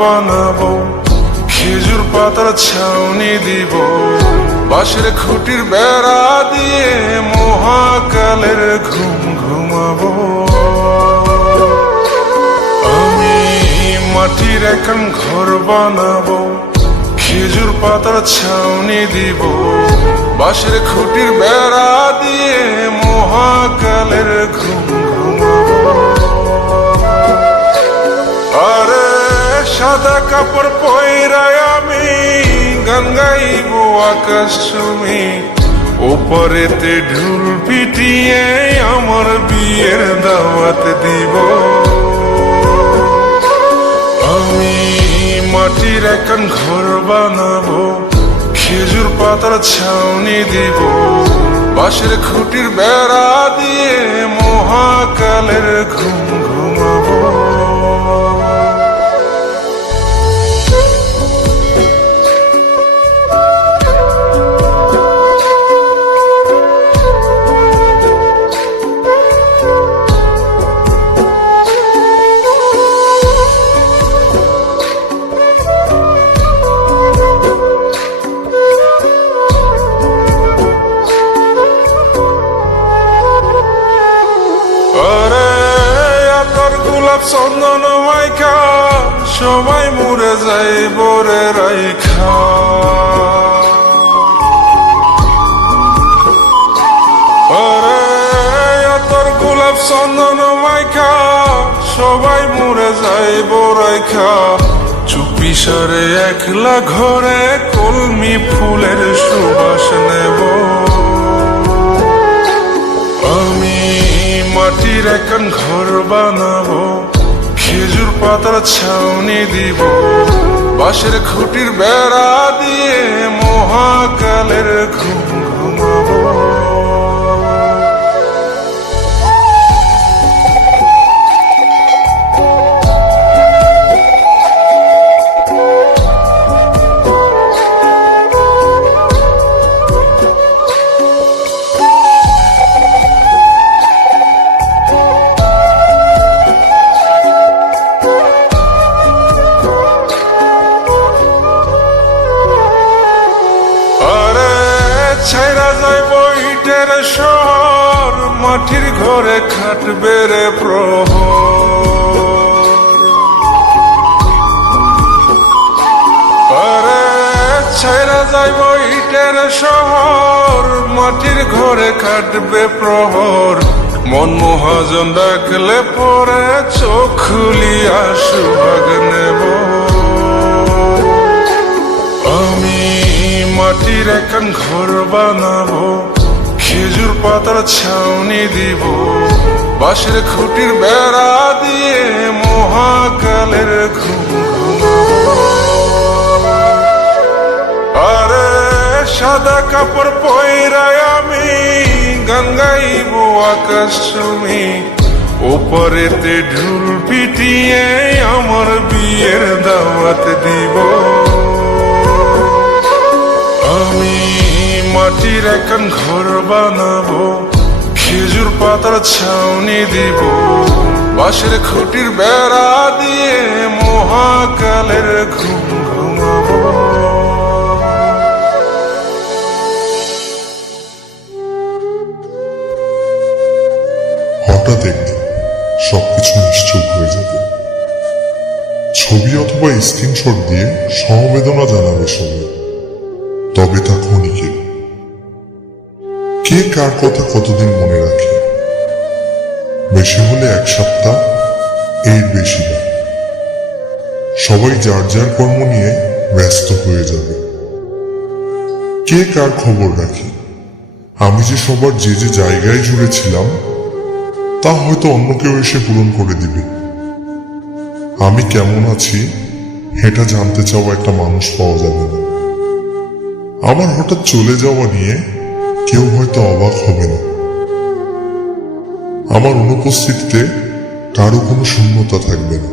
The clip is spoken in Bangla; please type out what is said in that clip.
বানাবো, খেজুর পাতার ছাউনি দিব, বাঁশের খুঁটির বেড়া দিয়ে মহাকালের ঘুম ঘুমাবো। আমি মাটির এখন ঘর বানাবো, খেজুর পাতার ছাউনি দিব, বাঁশের খুঁটির বেড়া দিয়ে মহাকালের ঘুম ঘুমাবো। আরে সাদা কাপড় পয়রায় আমি গান গাইব আকাশ চুমি, ওপরেতে ঢুল পিটিয়ে আমার বিয়ের দাওয়াত দিব। আমি মাটির এখন ঘর বানাবো, খেজুর পাতার ছাউনি দিব, বাঁশের খুঁটির বেড়া দিয়ে মহাকালের ঘুম ঘুমাবো। চন্দন মাইকা সবাই মরে যাই বরে রাইখা, আরে তোর গোলাপ চন্দন মাইকা সবাই মরে যাই বরাইখা, চুপি সারে একলা ঘরে কলমি ফুলের সুবাস নেব। আমি মাটির এখন ঘর বানাবো, খেজুর পাতার ছাউনি দিব, বাঁশের খুঁটির বেড়া দিয়ে মহাকালের ঘুম ঘুমাবো। ছাইরা যাইব ইটের শহর, মাটির ঘরে খাটবে রে প্রহর। আরে ছাইরা যাইব ইটের শহর, মাটির ঘরে খাটবে প্রহর। মন মহাজন ডাকলে পরে চোখ খুলিয়া সুভাগ নেব। আমি মাটির এখন ঘর বানাবো, খেজুর পাতার ছাউনি দিব, বাঁশের খুঁটির বেড়া দিয়ে মহাকালের ঘুম ঘুমাবো। আরে সাদা কাপড় পয়রায় আমি গান গাইব আকাশ চুমি, ওপরেতে ঢুল পিটিয়ে আমার বিয়ের দাওয়াত দিব। আমি মাটির এখন ঘর বানাবো, খেজুর পাতার ছাউনি দিব, বাঁশের খুঁটির বেড়া দিয়ে মহাকালের ঘুম ঘুমাবো। হঠাৎ একদিন সবকিছু নিশ্চুপ হয়ে যাবে। ছবি অথবা স্ক্রিনশট দিয়ে সমবেদনা জানাবে সবাই, তবে তা ক্ষণিকের। কে কার কথা কতদিন মনে রাখে? বেশি হলে এক সপ্তাহ, এর বেশি না। সবাই যার যার কর্ম নিয়ে ব্যস্ত হয়ে যাবে। কে কার খবর রাখে? আমি যে সবার যে যে জায়গায় জুড়ে ছিলাম তা হয়তো অন্য কেউ এসে পূরণ করে দিবে। আমি কেমন আছি এটা জানতে চাওয়া একটা মানুষ পাওয়া যাবে না। আমার হঠাৎ চলে যাওয়া নিয়ে কেউ হয়তো অবাক হবে না। আমার অনুপস্থিতিতে কারো কোনো শূন্যতা থাকবে না।